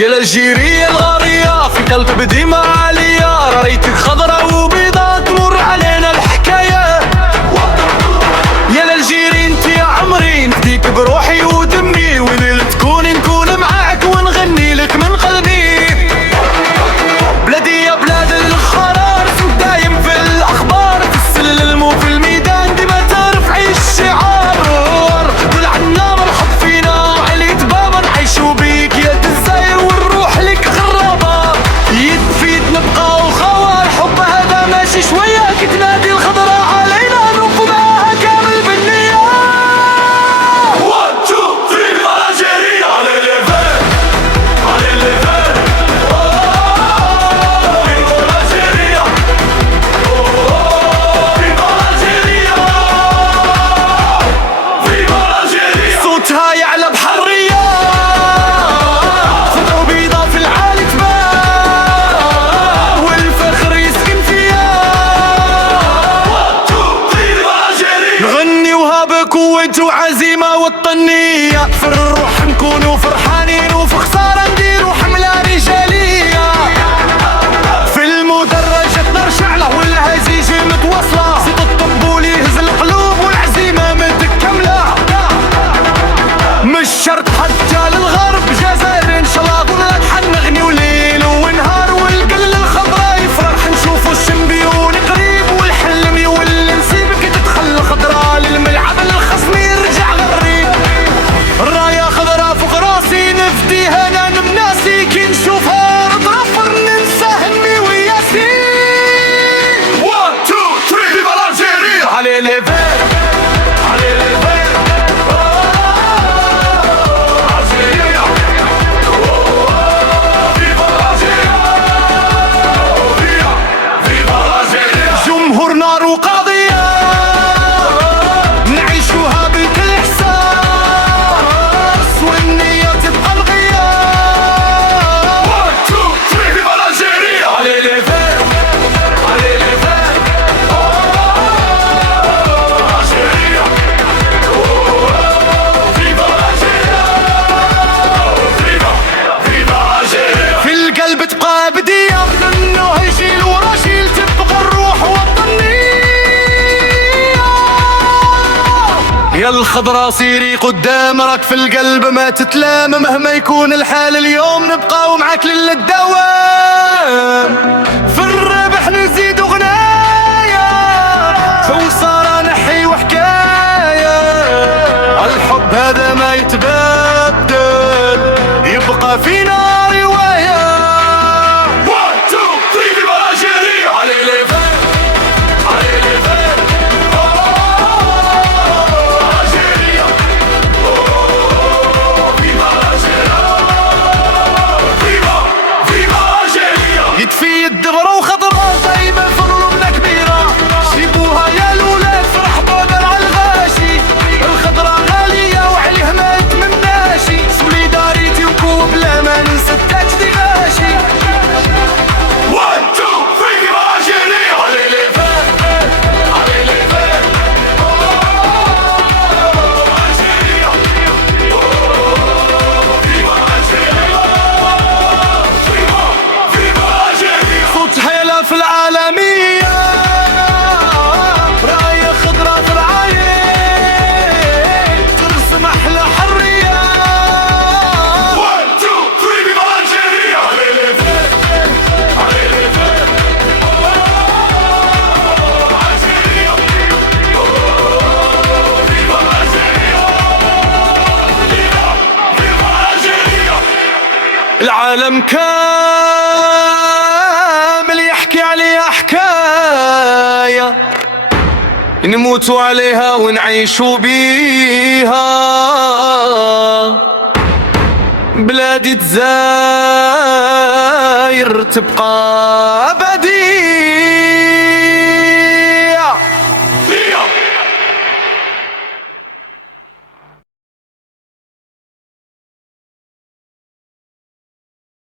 يا للجيرية الغارية في قلب ديما عالية، رايتك خضرا وبيضا تمر علينا الحكاية. يا للجيري انت يا عمري نفديك بروحي ودمي، وين تكوني نكون معاك ونغني لك من قلبي. بلادي يا بلاد الخرار اسمك دايم في الاخبار، في السلم وفي الميدان ديما ترفعي الشعار. قول عنا مرحب فينا وعليت بابا نعيشو بيك يا الجزائر ونروح لك غرابة. يد في يد نبقاو خوار، الحب هذا ماشي شوية كي تنادي الخضرا علينا نرفضها كامل بالنية. 1 2 3 viva l'Algérie. Allez les verts, allez les verts. Oh, viva l'Algérie. Oh, viva l'Algérie. Viva l'Algérie. صوتها يعلى بحرية، خضرا وبيضا في العالي تبان، والفخر يسكن فيا. 1 2 3 viva l'Algérie. نغنيوها بقوة وعزيمة وطنية، في الروح نكونوا فرحانين وفي خسارة نديروا حملة رجالية. في المدرجات نار شعلة والهزيج متواصلة، صوت الطبول يهز القلوب والعزيمة متكاملة. مش شرط حتى للغرب جزائر ان شاء الله كلنا حنغنيو ليل ونهار، والقل الخضرا يفرح نشوفو الشمبيون قريب، والحلم يولي نسيب كي تدخل الخضرا للملعب الخصم يرجع غريب. الراية خضرا فوق راسي نفديها انا من ناسي، كي نشوفها نطرفر ننسى همي وياسين. 1 2 3 viva l'Algérie. علي لي فير، Allez les verts. Oh, Algérie. Oh, viva l'Algérie. Viva l'Algérie. جمهور نار وقضية نعيشوها بكل إحساس، والنية تبقى الغياب. 1 2 3 viva l'Algérie. علي لي فير، Allez les verts. Oh, Algérie. Oh, viva l'Algérie. Viva, viva l'Algérie. في القلب تبقى بدية، غنوها جيل ورا جيل تبقى الروح وطنية. يا الخضرا سيري قدام راك في القلب ما تتلام، مهما يكون الحال اليوم نبقاو معاك للدوام. في الربح نزيد غناية، خسارة نحي وحكاية، الحب هذا ما يتبدل يبقى فينا رواية. 1 2 3 viva l'Algérie. Allez les verts. Allez les verts. Oh, Algérie. Oh, viva l'Algérie. Viva, viva l'Algérie. يد في يد غرا وخضرا دايما فرولنا كبيرة، جيبوها يا الولاد فرح بدر على الغاشي. الخضرا غالية وعليه ما يتمناشي، سوليداريتي وقوة بلا ما ننسى التاكسي غاشي. 1 2 3 viva l'Algérie. Allez les verts. Allez les verts. Oh, Algérie. Oh, viva l'Algérie. Viva, viva l'Algérie. صوتها يلا في العالمية، راية خضرا في العاين ترسم أحلى حرية. 1 2 3 viva l'Algérie. Allez les verts. Allez les verts. Oh, Algérie. Oh, viva l'Algérie. Viva, viva l'Algérie. العالم كامل يحكي عليها حكاية، نموتوا عليها ونعيشوا بيها. بلادي الجزائر تبقى أبدية.